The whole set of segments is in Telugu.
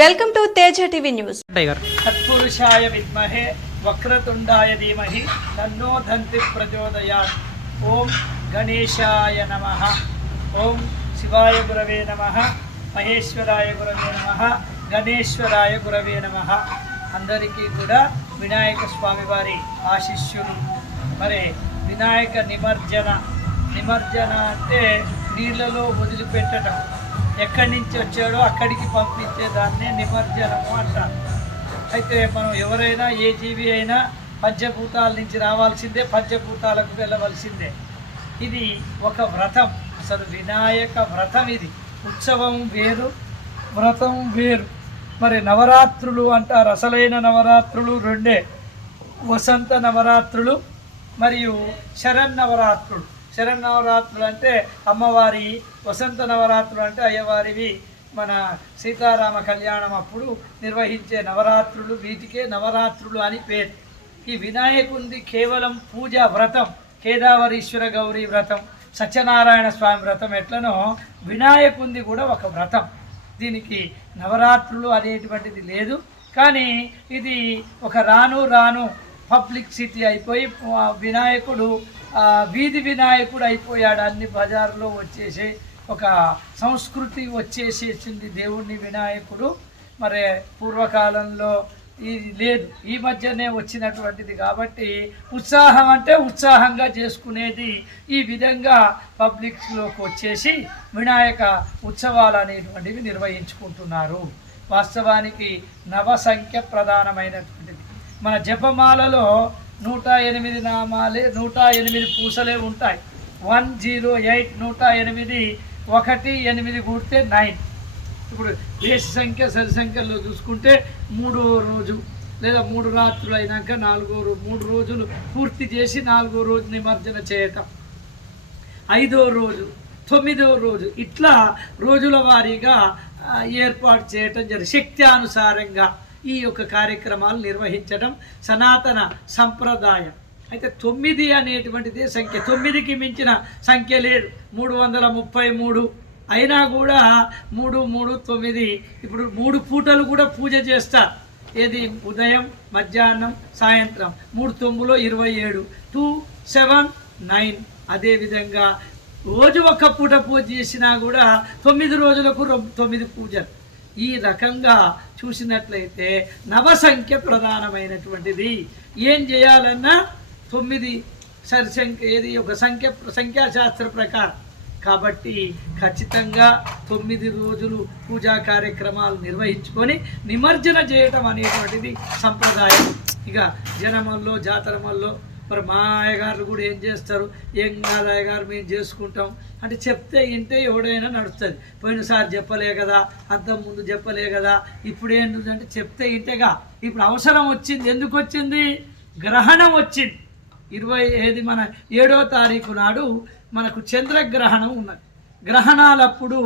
Welcome to Teja TV news. Tiger. తత్పురుషాయ విద్మహే వక్రతుండాయ ధీమహి తన్నో దంతి ప్రచోదయాత్. ఓం గణేశాయ నమ. ఓం శివాయ గురవే నమ. మహేశ్వరాయ గురవే నమ. గణేశ్వరాయ గురవే నమ. అందరికీ కూడా వినాయక స్వామి వారి ఆశిష్యులు. మరి వినాయక నిమజ్జన నిమజ్జన అంటే నీళ్ళలో వదిలిపెట్టడం. ఎక్కడి నుంచి వచ్చాడో అక్కడికి పంపించే దాన్నే నిమజ్జనము అంటారు. అయితే మనం ఎవరైనా ఏ జీవి అయినా పంచభూతాల నుంచి రావాల్సిందే పంచభూతాలకు వెళ్ళవలసిందే. ఇది ఒక వ్రతం. అసలు వినాయక వ్రతం ఇది. ఉత్సవం వేరు వ్రతం వేరు. మరి నవరాత్రులు అంటారు. అసలైన నవరాత్రులు రెండే. వసంత నవరాత్రులు మరియు శరన్నవరాత్రులు. శరన్నవరాత్రులు అంటే అమ్మవారి వసంత నవరాత్రులు అంటే అయ్యవారివి. మన సీతారామ కళ్యాణం అప్పుడు నిర్వహించే నవరాత్రులు వీటికే నవరాత్రులు అని పేరు. ఈ వినాయకుడిది కేవలం పూజ వ్రతం కేదావరీశ్వర గౌరీ వ్రతం సత్యనారాయణ స్వామి వ్రతం ఎట్లనో వినాయకుంది కూడా ఒక వ్రతం. దీనికి నవరాత్రులు అనేటువంటిది లేదు. కానీ ఇది ఒక రాను రాను పబ్లిక్ సిటీ అయిపోయి వినాయకుడు వీధి వినాయకుడు అయిపోయాడు. అన్ని బజార్లో వచ్చేసి ఒక సంస్కృతి వచ్చేసేసింది దేవుణ్ణి వినాయకుడు. మరి పూర్వకాలంలో ఇది లేదు ఈ మధ్యనే వచ్చినటువంటిది కాబట్టి ఉత్సాహం అంటే ఉత్సాహంగా చేసుకునేది ఈ విధంగా పబ్లిక్లోకి వచ్చేసి వినాయక ఉత్సవాలు అనేటువంటివి నిర్వహించుకుంటున్నారు. వాస్తవానికి నవసంఖ్య ప్రధానమైనటువంటిది. మన జపమాలలో నూట ఎనిమిది నామాలే నూట ఎనిమిది పూసలే ఉంటాయి. వన్ జీరో ఎయిట్ నూట ఎనిమిది ఒకటి ఎనిమిది కూడితే నైన్. ఇప్పుడు దేశ సంఖ్య సరి సంఖ్యలో చూసుకుంటే మూడో రోజు లేదా మూడు రాత్రులు అయినాక నాలుగో రోజు మూడు రోజులు పూర్తి చేసి నాలుగో రోజు నిమజ్జన చేయటం. ఐదో రోజు తొమ్మిదో రోజు ఇట్లా రోజుల వారీగా ఏర్పాటు చేయటం జరిగింది. శక్తి అనుసారంగా ఈ యొక్క కార్యక్రమాలు నిర్వహించడం సనాతన సంప్రదాయం. అయితే తొమ్మిది అనేటువంటిది సంఖ్య తొమ్మిదికి మించిన సంఖ్య లేదు. మూడు వందల ముప్పై మూడు అయినా కూడా మూడు మూడు తొమ్మిది ఇప్పుడు మూడు పూటలు కూడా పూజ చేస్తారు. ఏది? ఉదయం మధ్యాహ్నం సాయంత్రం. మూడు తొమ్మిదిలో ఇరవై ఏడు. Two seven nine. అదేవిధంగా రోజు ఒక్క పూట పూజ చేసినా కూడా తొమ్మిది రోజులకు తొమ్మిది పూజలు. ఈ రకంగా చూసినట్లయితే నవసంఖ్య ప్రధానమైనటువంటిది. ఏం చేయాలన్నా తొమ్మిది సరి సంఖ్య ఏది? ఒక సంఖ్య సంఖ్యాశాస్త్ర ప్రకారం. కాబట్టి ఖచ్చితంగా తొమ్మిది రోజులు పూజా కార్యక్రమాలు నిర్వహించుకొని నిమజ్జన చేయటం అనేటువంటిది సంప్రదాయం. ఇక జనమల్లో జాతరమల్లో మరి మా అయ్యగారు కూడా ఏం చేస్తారు? ఏం కాదు అయ్యగారు మేము చేసుకుంటాం. అంటే చెప్తే ఇంటే ఎవడైనా నడుస్తుంది. పోయినసారి చెప్పలే కదా అంత ముందు చెప్పలే కదా ఇప్పుడు ఏంటంటే చెప్తే ఇంటేగా ఇప్పుడు అవసరం వచ్చింది. ఎందుకు వచ్చింది? గ్రహణం వచ్చింది. ఇరవై ఏది మన ఏడో తారీఖు నాడు మనకు చంద్రగ్రహణం ఉన్నది. గ్రహణాలప్పుడు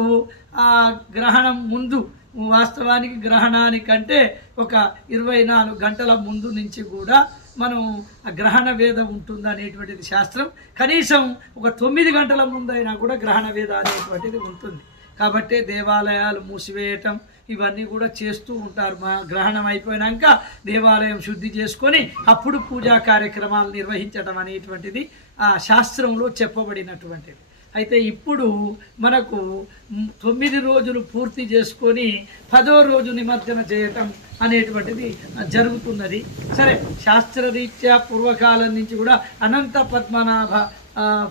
ఆ గ్రహణం ముందు వాస్తవానికి గ్రహణానికంటే ఒక ఇరవై నాలుగు గంటల ముందు నుంచి కూడా మనం గ్రహణ వేద ఉంటుంది అనేటువంటిది శాస్త్రం. కనీసం ఒక తొమ్మిది గంటల ముందు అయినా కూడా గ్రహణ వేద అనేటువంటిది ఉంటుంది. కాబట్టి దేవాలయాలు మూసివేయటం ఇవన్నీ కూడా చేస్తూ ఉంటారు. మా గ్రహణం అయిపోయినాక దేవాలయం శుద్ధి చేసుకొని అప్పుడు పూజా కార్యక్రమాలు నిర్వహించడం అనేటువంటిది ఆ శాస్త్రంలో చెప్పబడినటువంటిది. అయితే ఇప్పుడు మనకు తొమ్మిది రోజులు పూర్తి చేసుకొని పదో రోజు నిమజ్జన చేయటం అనేటువంటిది జరుగుతున్నది. సరే శాస్త్రరీత్యా పూర్వకాలం నుంచి కూడా అనంత పద్మనాభ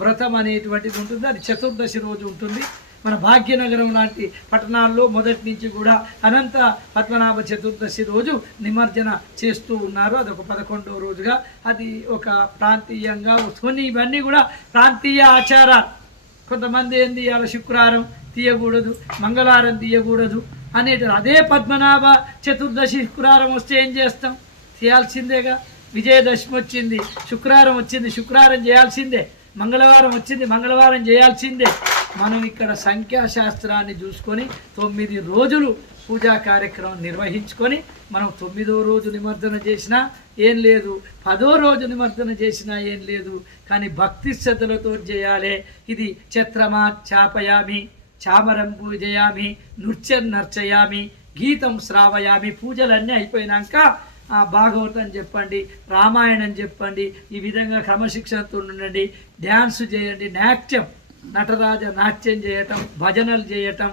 వ్రతం అనేటువంటిది ఉంటుంది. అది చతుర్దశి రోజు ఉంటుంది. మన భాగ్యనగరం లాంటి పట్టణాల్లో మొదటి నుంచి కూడా అనంత పద్మనాభ చతుర్దశి రోజు నిమజ్జన చేస్తూ ఉన్నారు. అది ఒక పదకొండవ రోజుగా. అది ఒక ప్రాంతీయంగా వస్తుంది. ఇవన్నీ కూడా ప్రాంతీయ ఆచారాలు కొంతమంది ఏంది ఇవాళ శుక్రవారం తీయకూడదు మంగళవారం తీయకూడదు అనేటి అదే పద్మనాభ చతుర్దశి శుక్రవారం వస్తే ఏం చేస్తాం? చేయాల్సిందేగా విజయదశమి వచ్చింది శుక్రవారం వచ్చింది శుక్రవారం చేయాల్సిందే. మంగళవారం వచ్చింది మంగళవారం చేయాల్సిందే. మనం ఇక్కడ సంఖ్యాశాస్త్రాన్ని చూసుకొని తొమ్మిది రోజులు పూజా కార్యక్రమం నిర్వహించుకొని మనం తొమ్మిదో రోజు నిమజ్జనం చేసినా ఏం లేదు. పదో రోజు నిమజ్జనం చేసినా ఏం లేదు. కానీ భక్తి శ్రద్ధలతో చేయాలి. ఇది చిత్రమా చాపయామి చామరం పూజయామి నృత్యం నర్చయామి గీతం శ్రావయామి పూజలన్నీ అయిపోయినాక భాగవతం చెప్పండి రామాయణం చెప్పండి ఈ విధంగా క్రమశిక్షణతో ఉండండి డ్యాన్స్ చేయండి నాట్యం నటరాజ నాట్యం చేయటం భజనలు చేయటం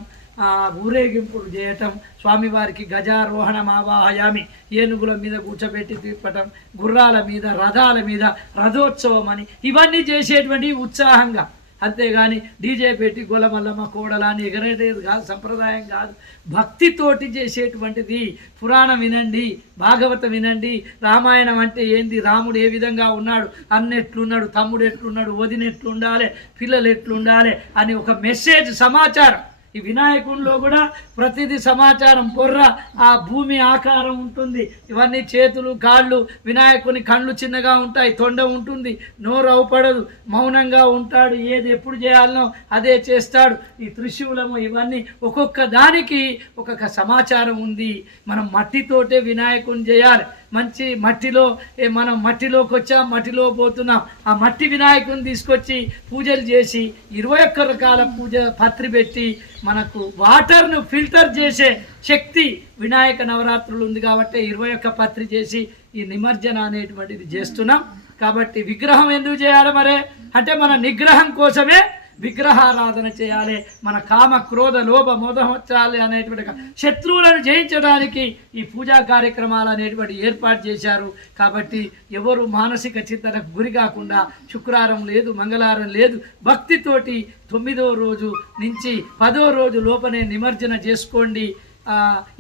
ఊరేగింపులు చేయటం స్వామివారికి గజారోహణం ఆవాహయామి ఏనుగుల మీద కూర్చోబెట్టి తిప్పటం గుర్రాల మీద రథాల మీద రథోత్సవం అని ఇవన్నీ చేసేటువంటి ఉత్సాహంగా. అంతేగాని డీజే పెట్టి గొలమల్లమ్మ కోడల అని ఎగరేటేది కాదు సంప్రదాయం కాదు. భక్తితోటి చేసేటువంటిది పురాణం వినండి భాగవతం వినండి. రామాయణం అంటే ఏంది? రాముడు ఏ విధంగా ఉన్నాడు? అన్నెట్లున్నాడు తమ్ముడు ఎట్లున్నాడు? వదిన ఎట్లుండాలి పిల్లలు ఎట్లుండాలి? అని ఒక మెసేజ్ సమాచారం. ఈ వినాయకునిలో కూడా ప్రతిదీ సమాచారం పొర్ర ఆ భూమి ఆకారం ఉంటుంది. ఇవన్నీ చేతులు కాళ్ళు వినాయకుని కళ్ళు చిన్నగా ఉంటాయి తొండ ఉంటుంది. నోరు అవపడదు మౌనంగా ఉంటాడు. ఏది ఎప్పుడు చేయాలనో అదే చేస్తాడు. ఈ త్రిశూలము ఇవన్నీ ఒక్కొక్క దానికి ఒక్కొక్క సమాచారం ఉంది. మనం మట్టితోటే వినాయకుని చేయాలి. మంచి మట్టిలో ఏ మనం మట్టిలోకి వచ్చాం మట్టిలో పోతున్నాం. ఆ మట్టి వినాయకుని తీసుకొచ్చి పూజలు చేసి ఇరవై ఒక్క రకాల పూజ పత్రి పెట్టి మనకు వాటర్ను ఫిల్టర్ చేసే శక్తి వినాయక నవరాత్రులు ఉంది కాబట్టి ఇరవై ఒక్క పత్రి చేసి ఈ నిమజ్జన అనేటువంటిది చేస్తున్నాం. కాబట్టి విగ్రహం ఎందుకు చేయాలి మరే? అంటే మన నిగ్రహం కోసమే విగ్రహారాధన చేయాలి మన కామ క్రోధ లోభ మోదమొచ్చాలి అనేటువంటి శత్రువులను జయించడానికి ఈ పూజా కార్యక్రమాలు అనేటువంటి ఏర్పాటు చేశారు. కాబట్టి ఎవరు మానసిక చింతనకు గురి కాకుండా శుక్రవారం లేదు మంగళవారం లేదు భక్తితోటి తొమ్మిదో రోజు నుంచి పదో రోజు లోపనే నిమజ్జన చేసుకోండి.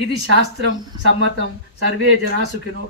ఇది శాస్త్రం సమ్మతం. సర్వే జనా సుఖినో